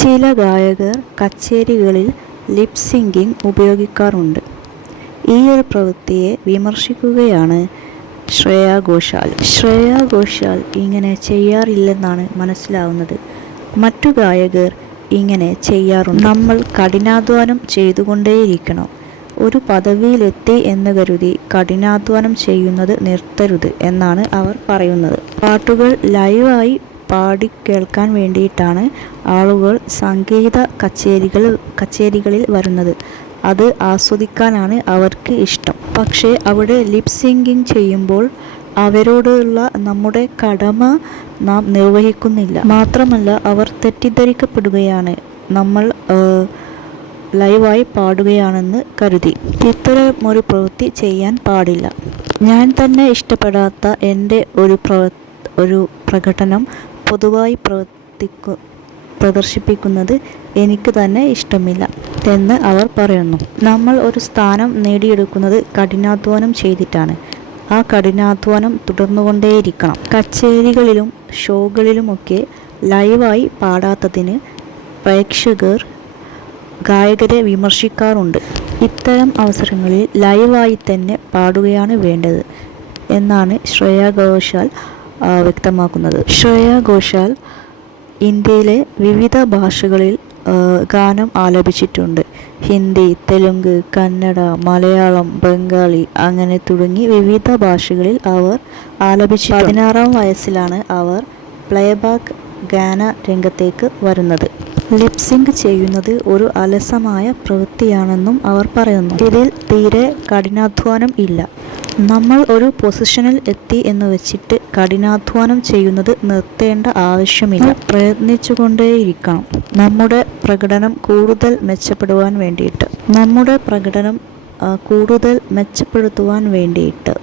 ചില ഗായകർ കച്ചേരികളിൽ lip sinking ഉപയോഗിക്കാറുണ്ട്. ഈയൊരു പ്രവൃത്തിയെ വിമർശിക്കുകയാണ് ശ്രേയ ഘോഷാൽ. ശ്രേയ ഘോഷാൽ ഇങ്ങനെ ചെയ്യാറില്ലെന്നാണ് മനസ്സിലാവുന്നത്. മറ്റു ഗായകർ ഇങ്ങനെ ചെയ്യാറുണ്ട്. നമ്മൾ കഠിനാധ്വാനം ചെയ്തുകൊണ്ടേയിരിക്കണം. ഒരു പദവിയിലെത്തി എന്ന് കരുതി കഠിനാധ്വാനം ചെയ്യുന്നത് നിർത്തരുത് എന്നാണ് അവർ പറയുന്നത്. പാട്ടുകൾ ലൈവായി പാടിക്കേൾക്കാൻ വേണ്ടിയിട്ടാണ് ആളുകൾ സംഗീത കച്ചേരികളിൽ വരുന്നത്. അത് ആസ്വദിക്കാനാണ് അവർക്ക് ഇഷ്ടം. പക്ഷേ അവിടെ ലിപ് സിങ്കിങ് ചെയ്യുമ്പോൾ അവരോടുള്ള നമ്മുടെ കടമ നാം നിർവഹിക്കുന്നില്ല. മാത്രമല്ല അവർ തെറ്റിദ്ധരിക്കപ്പെടുകയാണ്, നമ്മൾ ലൈവായി പാടുകയാണെന്ന് കരുതി. ഇത്തരമൊരു പ്രവൃത്തി ചെയ്യാൻ പാടില്ല. ഞാൻ തന്നെ ഇഷ്ടപ്പെടാത്ത എൻ്റെ ഒരു പ്രകടനം പൊതുവായി പ്രദർശിപ്പിക്കുന്നത് എനിക്ക് തന്നെ ഇഷ്ടമില്ല എന്ന് അവർ പറയുന്നു. നമ്മൾ ഒരു സ്ഥാനം നേടിയെടുക്കുന്നത് കഠിനാധ്വാനം ചെയ്തിട്ടാണ്. ആ കഠിനാധ്വാനം തുടർന്നുകൊണ്ടേയിരിക്കണം. കച്ചേരികളിലും ഷോകളിലുമൊക്കെ ലൈവായി പാടാത്തതിന് പ്രേക്ഷകർ ഗായകരെ വിമർശിക്കാറുണ്ട്. ഇത്തരം അവസരങ്ങളിൽ ലൈവായി തന്നെ പാടുകയാണ് വേണ്ടത് എന്നാണ് ശ്രേയ ഘോഷാൽ വ്യക്തമാക്കുന്നത്. ശ്രേയ ഘോഷാൽ ഇന്ത്യയിലെ വിവിധ ഭാഷകളിൽ ഗാനം ആലപിച്ചിട്ടുണ്ട്. ഹിന്ദി, തെലുങ്ക്, കന്നഡ, മലയാളം, ബംഗാളി അങ്ങനെ തുടങ്ങി വിവിധ ഭാഷകളിൽ അവർ ആലപിച്ചു. 16-ാം വയസ്സിലാണ് അവർ പ്ലേബാക്ക് ഗാന രംഗത്തേക്ക് വരുന്നത്. ലിപ് സിങ്ക് ചെയ്യുന്നത് ഒരു അലസമായ പ്രവൃത്തിയാണെന്നും അവർ പറയുന്നു. ഇതിൽ തീരെ കഠിനാധ്വാനം ഇല്ല. നമ്മൾ ഒരു പൊസിഷനിൽ എത്തി എന്ന് വെച്ചിട്ട് കഠിനാധ്വാനം ചെയ്യുന്നത് നിർത്തേണ്ട ആവശ്യമില്ല. പ്രയത്നിച്ചുകൊണ്ടേയിരിക്കണം. നമ്മുടെ പ്രകടനം കൂടുതൽ മെച്ചപ്പെടുത്തുവാൻ വേണ്ടിയിട്ട്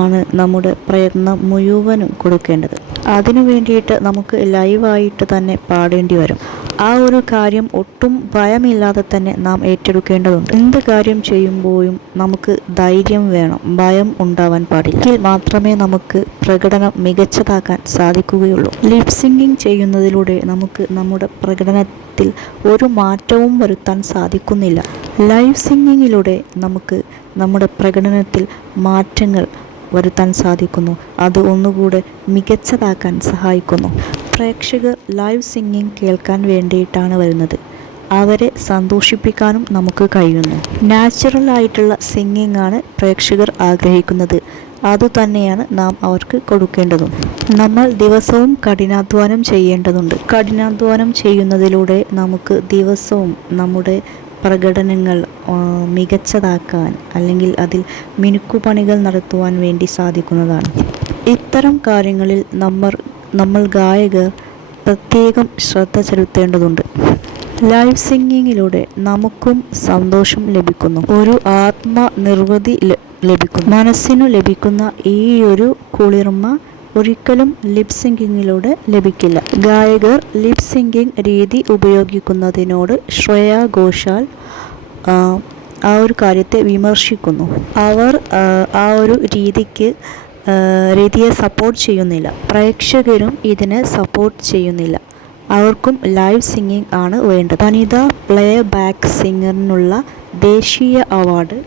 ആണ് നമ്മുടെ പ്രയത്നം മുഴുവനും കൊടുക്കേണ്ടത്. അതിനു വേണ്ടിയിട്ട് നമുക്ക് ലൈവായിട്ട് തന്നെ പാടേണ്ടി വരും. ആ ഒരു കാര്യം ഒട്ടും ഭയമില്ലാതെ തന്നെ നാം ഏറ്റെടുക്കേണ്ടതുണ്ട്. എന്ത് കാര്യം ചെയ്യുമ്പോഴും നമുക്ക് ധൈര്യം വേണം, ഭയം ഉണ്ടാവാൻ പാടില്ല. എങ്കിൽ മാത്രമേ നമുക്ക് പ്രകടനം മികച്ചതാക്കാൻ സാധിക്കുകയുള്ളൂ. ലിപ് സിങ്കിങ് ചെയ്യുന്നതിലൂടെ നമുക്ക് നമ്മുടെ പ്രകടനത്തിൽ ഒരു മാറ്റവും വരുത്താൻ സാധിക്കുന്നില്ല. ലൈവ് സിംഗിങ്ങിലൂടെ നമുക്ക് നമ്മുടെ പ്രകടനത്തിൽ മാറ്റങ്ങൾ വരുത്താൻ സാധിക്കുന്നു. അത് ഒന്നുകൂടെ മികച്ചതാക്കാൻ സഹായിക്കുന്നു. പ്രേക്ഷകർ ലൈവ് സിംഗിങ് കേൾക്കാൻ വേണ്ടിയിട്ടാണ് വരുന്നത്. അവരെ സന്തോഷിപ്പിക്കാനും നമുക്ക് കഴിയുന്നു. നാച്ചുറൽ ആയിട്ടുള്ള സിംഗിങ് ആണ് പ്രേക്ഷകർ ആഗ്രഹിക്കുന്നത്. അതുതന്നെയാണ് നാം അവർക്ക് കൊടുക്കേണ്ടതും. നമ്മൾ ദിവസവും കഠിനാധ്വാനം ചെയ്യേണ്ടതുണ്ട്. കഠിനാധ്വാനം ചെയ്യുന്നതിലൂടെ നമുക്ക് ദിവസവും നമ്മുടെ പ്രകടനങ്ങൾ മികച്ചതാക്കാൻ അല്ലെങ്കിൽ അതിൽ മിനുക്കുപണികൾ നടത്തുവാൻ വേണ്ടി സാധിക്കുന്നതാണ്. ഇത്തരം കാര്യങ്ങളിൽ നമ്മൾ ഗായകർ പ്രത്യേകം ശ്രദ്ധ ചെലുത്തേണ്ടതുണ്ട്. ലൈവ് സിംഗിങ്ങിലൂടെ നമുക്കും സന്തോഷം ലഭിക്കുന്നു, ഒരു ആത്മനിർവൃതി ലഭിക്കുന്നു. മനസ്സിനു ലഭിക്കുന്ന ഈ ഒരു കുളിർമ ഒരിക്കലും ലിപ് സിംഗിങ്ങിലൂടെ ലഭിക്കില്ല. ഗായകർ ലിപ് സിംഗിങ് രീതി ഉപയോഗിക്കുന്നതിനോട് ശ്രേയ ഘോഷാൽ ആ ഒരു കാര്യത്തെ വിമർശിക്കുന്നു. അവർ ആ ഒരു രീതിയെ സപ്പോർട്ട് ചെയ്യുന്നില്ല. പ്രേക്ഷകരും ഇതിനെ സപ്പോർട്ട് ചെയ്യുന്നില്ല. അവർക്കും ലൈവ് സിംഗിങ് ആണ് വേണ്ടത്. വനിതാ പ്ലേ ബാക്ക് സിംഗറിനുള്ള ദേശീയ അവാർഡ്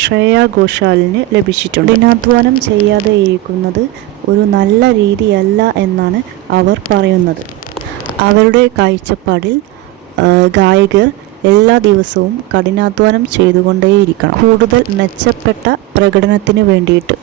ശ്രേയ ഘോഷാലിന് ലഭിച്ചിട്ടുണ്ട്. കഠിനാധ്വാനം ചെയ്യാതെ ഇരിക്കുന്നത് ഒരു നല്ല രീതിയല്ല എന്നാണ് അവർ പറയുന്നത്. അവരുടെ കാഴ്ചപ്പാടിൽ ഗായകർ എല്ലാ ദിവസവും കഠിനാധ്വാനം ചെയ്തുകൊണ്ടേയിരിക്കണം, കൂടുതൽ മെച്ചപ്പെട്ട പ്രകടനത്തിന് വേണ്ടിയിട്ട്.